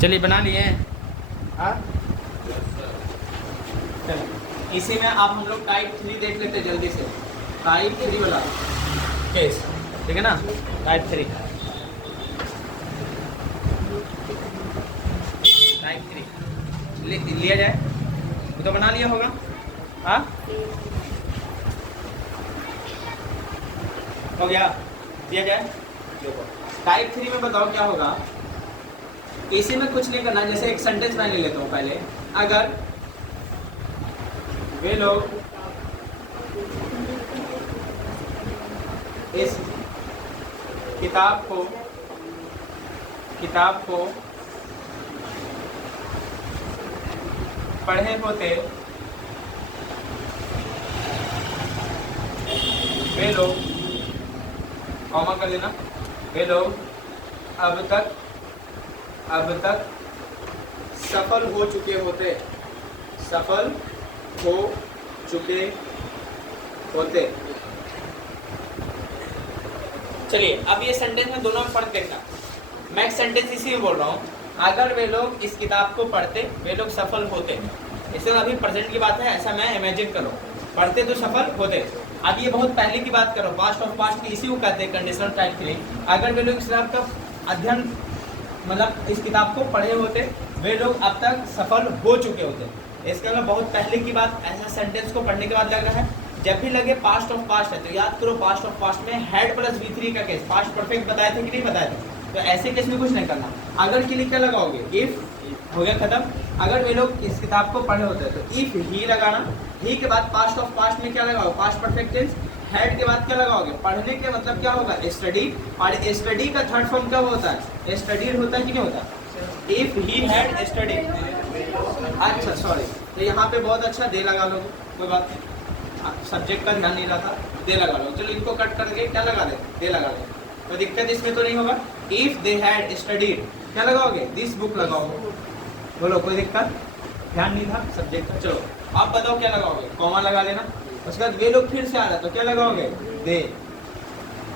चलिए बना लिए हैं। हाँ चलो, इसी में आप हम लोग टाइप 3 देख लेते हैं जल्दी से। टाइप 3 वाला केस, ठीक है ना। टाइप 3 लिया जाए, वो तो बना लिया होगा। हाँ हो गया, दिया जाए। देखो टाइप 3 में बताओ क्या होगा। इसी में कुछ नहीं करना, जैसे एक सेंटेंस मैं ले लेता हूँ पहले। अगर वे लोग इस किताब को पढ़े होते, वे लोग, कॉमा कर देना, वे लोग अब तक सफल हो चुके होते, सफल हो चुके होते। चलिए अब ये सेंटेंस में दोनों में फर्क देखना। मैं एक सेंटेंस इसी में बोल रहा हूँ, अगर वे लोग इस किताब को पढ़ते वे लोग सफल होते। इसमें अभी प्रेजेंट की बात है, ऐसा मैं इमेजिन करो, पढ़ते तो सफल होते। अब ये बहुत पहले की बात करो, पास्ट ऑफ पास्ट की, इसी को कहते हैं कंडीशनल टाइप के लिए। अगर वे लोग इस किताब का अध्ययन, मतलब इस किताब को पढ़े होते, वे लोग अब तक सफल हो चुके होते। इसके अलावा बहुत पहले की बात, ऐसा सेंटेंस को पढ़ने के बाद लग रहा है। जब भी लगे पास्ट ऑफ पास्ट है तो याद करो, पास्ट ऑफ पास्ट में हैड प्लस V3 का केस, पास्ट परफेक्ट बताए थे कि नहीं बताए थे, तो ऐसे केस में कुछ नहीं करना। अगर के लिए क्या लगाओगे, इफ, हो गया खत्म। अगर वे लोग इस किताब को पढ़े होते तो इफ ही लगाना, ही के बाद पास्ट ऑफ पास्ट में क्या लगाओ, पास्ट परफेक्ट टेंस। हैड के बाद क्या लगाओगे, पढ़ने के मतलब क्या होगा, स्टडी। और स्टडी का थर्ड फॉर्म क्या होता है, स्टडीड होता है कि नहीं होता। इफ ही हैड स्टडी, अच्छा सॉरी, तो यहाँ पे बहुत अच्छा दे लगा लो, कोई बात नहीं, सब्जेक्ट का ध्यान नहीं रहा था, दे लगा लो। चलो इनको कट करके क्या लगा दे, दे लगा दे, कोई दिक्कत इसमें तो नहीं होगा। इफ दे हैड स्टडीड क्या लगाओगे, दिस बुक लगाओगे। बोलो कोई दिक्कत, ध्यान नहीं था सब्जेक्ट का। चलो आप बताओ क्या लगाओगे, कॉमा लगा लेना। उसके बाद वे लोग फिर से आ रहा तो क्या लगाओगे, दे।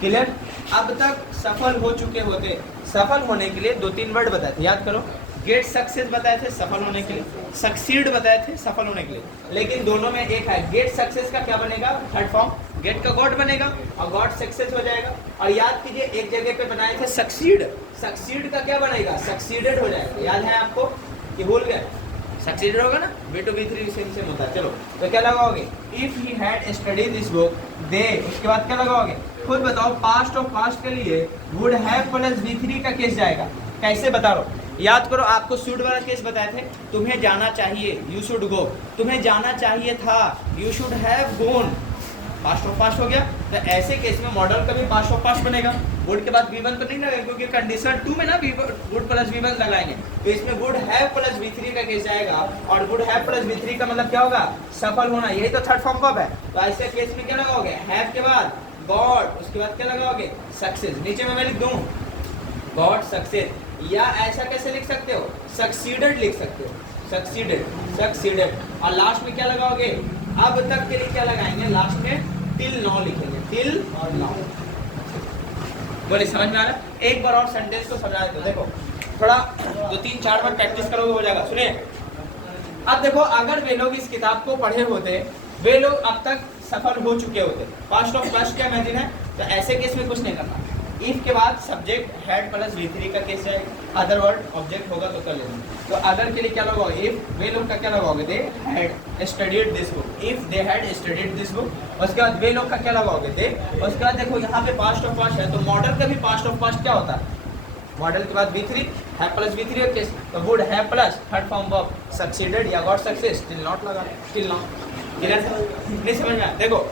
क्लियर। अब तक सफल हो चुके होते, सफल होने के लिए 2-3 वर्ड बताए थे, याद करो। गेट सक्सेस बताए थे सफल होने के लिए, सक्सीड बताए थे सफल होने के लिए, लेकिन दोनों में एक है। गेट सक्सेस का क्या बनेगा, थर्ड फॉर्म, गेट का गॉट बनेगा और गॉट सक्सेस हो जाएगा। और याद कीजिए एक जगह पे बनाए थे सक्सीड, सक्सीड का क्या बनेगा, सक्सीडेड हो जाएगा। याद है आपको कि भूल गए, सक्सीडेड होगा ना, B2 B3 सेम होता है। चलो तो क्या लगाओगे, if he had study this book, दे। उसके बाद क्या लगाओगे, खुद बताओ। पास्ट ऑफ पास्ट के लिए वुड हैव प्लस V3 का केस जाएगा। कैसे बता रहा हूँ, याद करो, आपको शुड वाला केस बताए थे, तुम्हें जाना चाहिए, यू शुड गो, तुम्हें जाना चाहिए था, you should have gone, past of past हो गया। तो ऐसे केस में मॉडल का भी पास्ट ऑफ पास्ट बनेगा। वुड के बाद V1 तो नहीं लगेगा, क्योंकि कंडीशन 2 में ना वुड प्लस V1 लगाएंगे, तो इसमें वुड हैव प्लस V3 का केस जाएगा। और वुड हैव प्लस V3 का मतलब क्या होगा, सफल होना, यही तो थर्ड फॉर्म वर्ब है। तो ऐसे केस में क्या लगाओगे, हैव के बाद गॉट, उसके बाद क्या लगाओगे, सक्सेस। नीचे में मैं लिख दूं गॉट सक्सेस, या ऐसा कैसे लिख सकते हो, सक्सीडेड लिख सकते हो, सक्सीडेड, सक्सीडेड। और लास्ट में क्या लगाओगे, अब तक के लिए क्या लगाएंगे, लास्ट में टिल नाउ लिखेंगे, टिल और नाउ। बोले समझ में आ रहा है। एक बार और सेंटेंस को समझा दो, देखो थोड़ा 2-3-4 बार प्रैक्टिस करोगे हो जाएगा। सुनिए अब देखो, अगर वे लोग इस किताब को पढ़े होते, वे लोग अब तक सफल हो चुके होते। पास्ट ऑफ पास्ट क्या इमेजिन है, तो ऐसे केस में कुछ नहीं करना। इफ के बाद सब्जेक्ट हैड प्लस V3 का केस जाएगा, अदर वर्ड ऑब्जेक्ट होगा तो कर लेना। तो अदर के लिए क्या लगाओगे, इफ वे लोग का क्या लगाओगे, दे had studied this book, if they had studied this book. उसके बाद वे लोग का क्या लगाओगे, दे। उसके बाद देखो यहाँ पे पास्ट ऑफ पास्ट है, तो मॉडल का भी पास्ट ऑफ पास्ट क्या होता है, मॉडल के बाद V3, हैव प्लस V3 का केस, तो would have plus third form verb, succeeded या गॉट सक्सेस, टिल नॉट लगा, टिल नॉट। क्लियर नहीं समझ में आया। देखो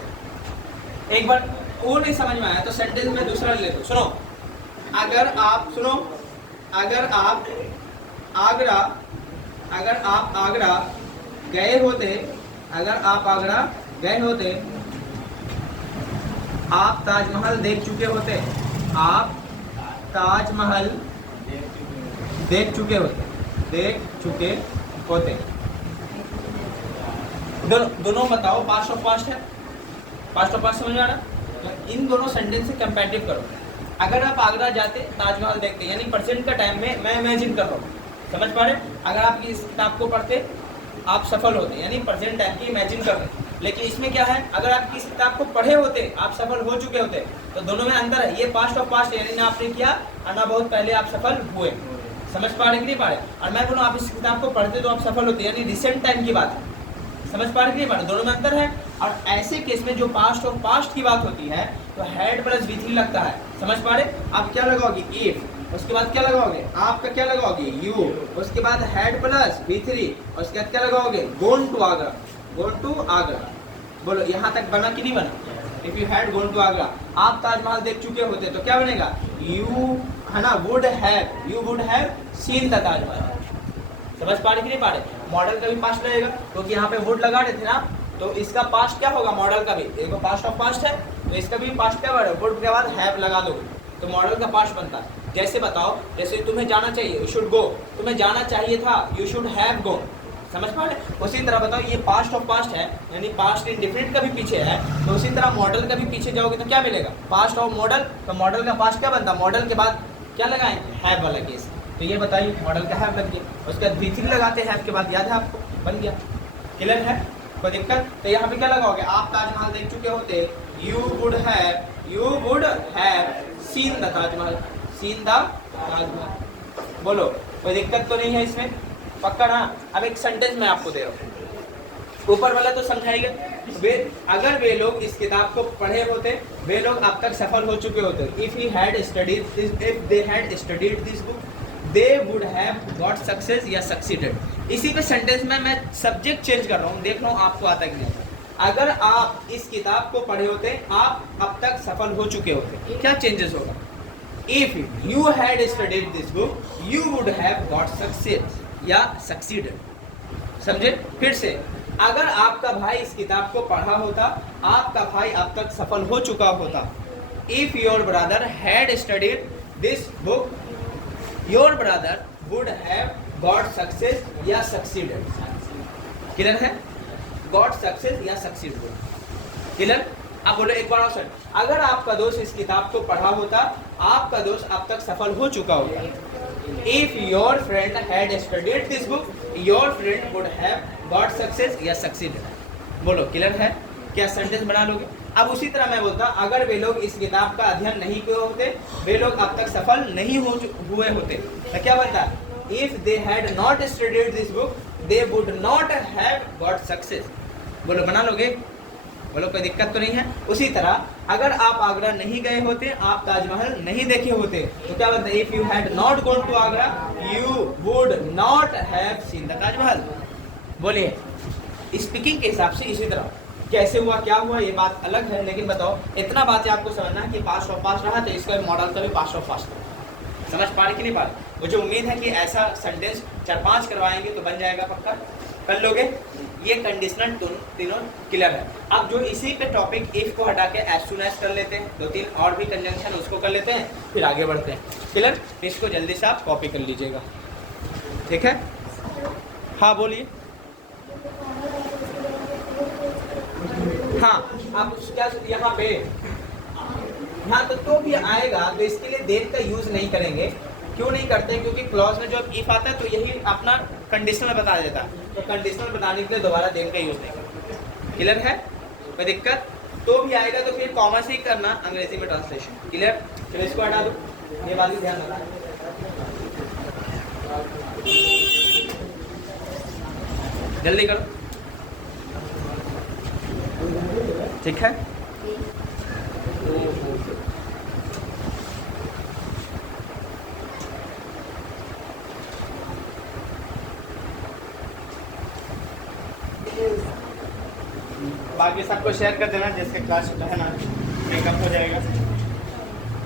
एक बार वो नहीं समझ में आया तो सेंटेंस में दूसरा ले लो। सुनो, अगर आप सुनो, अगर आप आगरा गए होते, अगर आप आगरा गए होते, आप ताजमहल देख चुके होते, आप ताजमहल देख चुके होते। दोनों बताओ, पास्ट ऑफ पास्ट है, पास्ट ऑफ पास्ट समझ में आ रहा। तो इन दोनों सेंटेंस से कंपैरेटिव करो। अगर आप आगरा जाते, ताजमहल देखते, यानी प्रेजेंट का टाइम में मैं इमेजिन कर रहा हूँ, समझ पा रहे? अगर आप इस किताब को पढ़ते आप सफल होते, यानी प्रेजेंट टाइम की इमेजिन कर रहे। लेकिन इसमें क्या है, अगर आप इस किताब को पढ़े होते आप सफल हो चुके होते, तो दोनों में अंतर है। ये पास्ट ऑफ पास्ट यानी ना आपने किया और ना बहुत पहले आप सफल हुए। समझ पा रहे कि नहीं पा रहे? और मैं बोलूँ आप इस किताब को पढ़ते तो आप सफल होते, यानी रिसेंट टाइम की बात है। समझ पा रहे कि नहीं पा रहे? दोनों में अंतर है। और ऐसे केस में जो पास्ट ऑफ पास्ट की बात होती है तो हैड प्लस V3 लगता है। समझ पा रहे? आप क्या लगाओगे, इफ, उसके बाद क्या लगाओगे, आपका क्या लगाओगे, यू, उसके बाद हैड प्लस V3, उसके बाद क्या लगाओगे, gone to Agra. Gone to Agra, बोलो यहाँ तक बना कि नहीं बना? If you had gone to Agra, आप ताजमहल देख चुके होते तो क्या बनेगा, यू है ना, would have, you would have seen the Taj Mahal. समझ पा रहे कि नहीं पा रहे? मॉडल का भी पास्ट लगेगा क्योंकि यहाँ पे वुड लगा रहे थे ना, तो इसका पास्ट क्या होगा, मॉडल का भी देखो पास्ट ऑफ पास्ट है तो इसका भी पास्ट क्या होगा, वुड के बाद हैव लगा दोगे तो मॉडल का पास्ट बनता है। जैसे बताओ, जैसे तुम्हें जाना चाहिए, यू शुड गो, तुम्हें जाना चाहिए था, यू शुड हैव गोन। समझ पा रहे? उसी तरह बताओ, ये पास्ट ऑफ पास्ट है यानी पास्ट इंडिफिनिट का भी पीछे है, तो उसी तरह मॉडल का भी पीछे जाओगे तो क्या मिलेगा, पास्ट ऑफ मॉडल। तो मॉडल का पास्ट क्या बनता, मॉडल के बाद क्या लगाएंगे, हैव वाला केस। तो ये बताइए मॉडल का हैव लग गया, उसके बाद V3 लगाते हैं हैव के बाद, याद है आपको, बन गया। क्लियर है, कोई दिक्कत? तो यहाँ पे क्या लगाओगे, आप ताजमहल देख चुके होते, you would have seen the Taj Mahal, scene the Taj Mahal. बोलो कोई दिक्कत तो नहीं है इसमें, पक्का ना? अब एक सेंटेंस मैं आपको दे रहा हूँ, ऊपर वाला तो समझाएगा। अगर वे लोग इस किताब को पढ़े होते, वे लोग अब तक सफल हो चुके होते। If they had studied this book they would have got success या सक्सीडेड। इसी पे सेंटेंस में मैं सब्जेक्ट चेंज कर रहा हूँ, देख लो आपको आता कि नहीं। अगर आप इस किताब को पढ़े होते आप अब तक सफल हो चुके होते, क्या चेंजेस होगा, if you had studied this book you would have got success या सक्सीडेड। समझे? फिर से, अगर आपका भाई इस किताब को पढ़ा होता आपका भाई अब तक सफल हो चुका होता। If your brother had studied this book your brother would have got success या सक्सीडेड। क्लियर है? गॉट सक्सेस या सक्सीडेड। क्लियर? अब बोलो एक बार और सर, अगर आपका दोस्त इस किताब को पढ़ा होता आपका दोस्त अब तक सफल हो चुका होता। If your friend had studied this book your friend would have got success या सक्सीडेड। बोलो क्लियर है? क्या सेंटेंस बना लोगे? अब उसी तरह मैं बोलता, अगर वे लोग इस किताब का अध्ययन नहीं किए होते वे लोग अब तक सफल नहीं हुए होते, तो क्या बनता, if they had not studied this book they would not have got success. बोलो बना लोगे? बोलो कोई दिक्कत तो नहीं है? उसी तरह अगर आप आगरा नहीं गए होते आप ताजमहल नहीं देखे होते तो क्या बनता, if you had not gone to Agra you would not have seen the Taj Mahal. बोलिए स्पीकिंग के हिसाब से इसी तरह कैसे हुआ क्या हुआ ये बात अलग है, लेकिन बताओ इतना बात है आपको समझना है कि पास्ट ऑफ पास्ट रहा तो इसका मॉडल का भी पास्ट ऑफ पास्ट था। समझ पा रहे कि नहीं पा रहे? मुझे उम्मीद है कि ऐसा सेंटेंस 4-5 करवाएंगे तो बन जाएगा, पक्का कर लोगे। ये कंडीशनल तीनों क्लियर है। अब जो इसी पे टॉपिक इफ को हटा के एज सुन एज कर लेते हैं, 2-3 और भी कंजंक्शन उसको कर लेते हैं, फिर आगे बढ़ते हैं। क्लियर? इसको जल्दी से आप कॉपी कर लीजिएगा, ठीक है? हाँ बोलिए। हाँ आप क्या यहाँ पे, हाँ तो भी आएगा तो इसके लिए देर का यूज नहीं करेंगे। क्यों नहीं करते? क्योंकि क्लॉज में जब इफ आता है तो यही अपना कंडीशनल बता देता है, तो कंडीशनल बताने के लिए दोबारा देर का यूज नहीं करते। क्लियर है? कोई दिक्कत? तो भी आएगा तो फिर कॉमर्स ही करना अंग्रेजी में ट्रांसलेशन। क्लियर? चलो इसको हटा दो, ये बात भी ध्यान रखना, जल्दी करो, ठीक है? बाकी सबको शेयर कर देना जिसके क्लास जो है ना मेकअप हो जाएगा।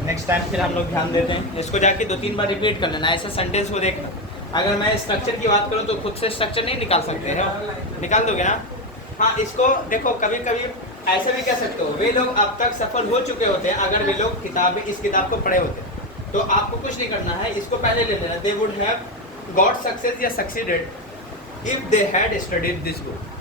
नेक्स्ट टाइम फिर हम लोग ध्यान देते हैं, इसको जाके 2-3 बार रिपीट कर लेना। ऐसा सेंटेंस को देखना, अगर मैं स्ट्रक्चर की बात करूँ तो खुद से स्ट्रक्चर नहीं निकाल सकते हैं, निकाल दोगे ना? हाँ इसको देखो, कभी कभी ऐसे भी कह सकते हो वे लोग अब तक सफल हो चुके होते हैं अगर वे लोग इस किताब को पढ़े होते, तो आपको कुछ नहीं करना है, इसको पहले ले लेना, they would have got success या succeeded if they had studied this book.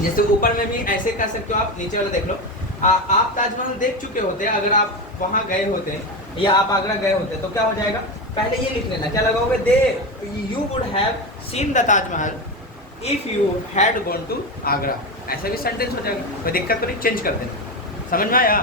जैसे ऊपर में भी ऐसे कर सकते हो आप, नीचे वाला देख लो, आप ताजमहल देख चुके होते अगर आप वहाँ गए होते या आप आगरा गए होते तो क्या हो जाएगा, पहले ये लिख लेना, क्या लगाओगे, they you would have seen the Taj Mahal if you had gone to Agra. ऐसा भी सेंटेंस हो जाएगा, कोई दिक्कत तो नहीं, चेंज कर देना। समझ में आया?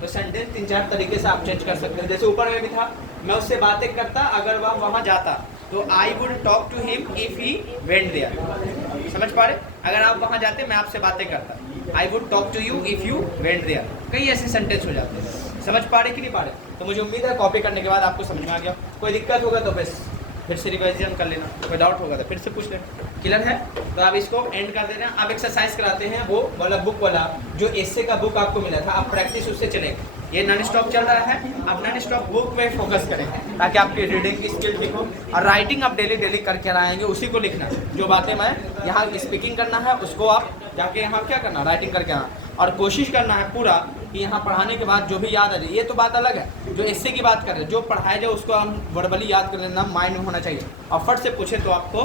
तो सेंटेंस 3-4 तरीके से आप चेंज कर सकते हैं। जैसे ऊपर में भी था, मैं उससे बातें करता अगर वह वहाँ जाता, तो I would talk to him if he went there. समझ पा रहे? अगर आप वहाँ जाते मैं आपसे बातें करता, I would talk to you if you went there. कई ऐसे सेंटेंस हो जाते हैं। समझ पा रहे कि नहीं पा रहे? तो मुझे उम्मीद है कॉपी करने के बाद आपको समझ में आ गया। कोई दिक्कत होगा तो बस फिर से रिवाइजन कर लेना, कोई डाउट होगा तो फिर से पूछ लेना। क्लियर है? तो आप इसको एंड कर देना। आप एक्सरसाइज कराते हैं वो वाला बुक वाला जो एस्से का बुक आपको मिला था, आप प्रैक्टिस उससे चलें। ये नॉन स्टॉप चल रहा है, आप नॉन स्टॉप बुक में फोकस करें ताकि आपकी रीडिंग की स्किल ठीक हो। और राइटिंग आप डेली करके आएंगे, उसी को लिखना। जो बातें मैं यहाँ स्पीकिंग करना है उसको आप जाके यहाँ क्या करना, राइटिंग करके आना। और कोशिश करना है पूरा कि यहाँ पढ़ाने के बाद जो भी याद आ जाए। ये तो बात अलग है, जो एस्से की बात कर रहे हैं, जो पढ़ाया जाए उसको हम वर्बली याद कर लेना, माइंड में होना चाहिए। और फट से पूछे तो आपको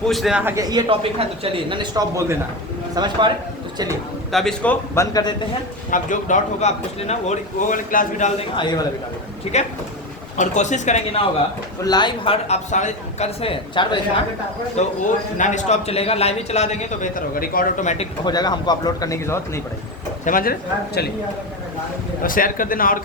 पूछ देना है कि ये टॉपिक है, तो चलिए नॉन स्टॉप बोल देना। समझ पा रहे? तो चलिए, तो अब इसको बंद कर देते हैं। अब जो डाउट होगा आप पूछ लेना, वो वाली क्लास भी डाल देंगे, ये वाला भी डाल देंगे, ठीक है? और कोशिश करेंगे ना होगा तो लाइव हर आप 4 बजे से ना, तो वो नॉन स्टॉप चलेगा, लाइव ही चला देंगे तो बेहतर होगा। रिकॉर्ड ऑटोमेटिक हो जाएगा, हमको अपलोड करने की जरूरत नहीं पड़ेगी। समझ रहे? चलिए, तो शेयर कर देना और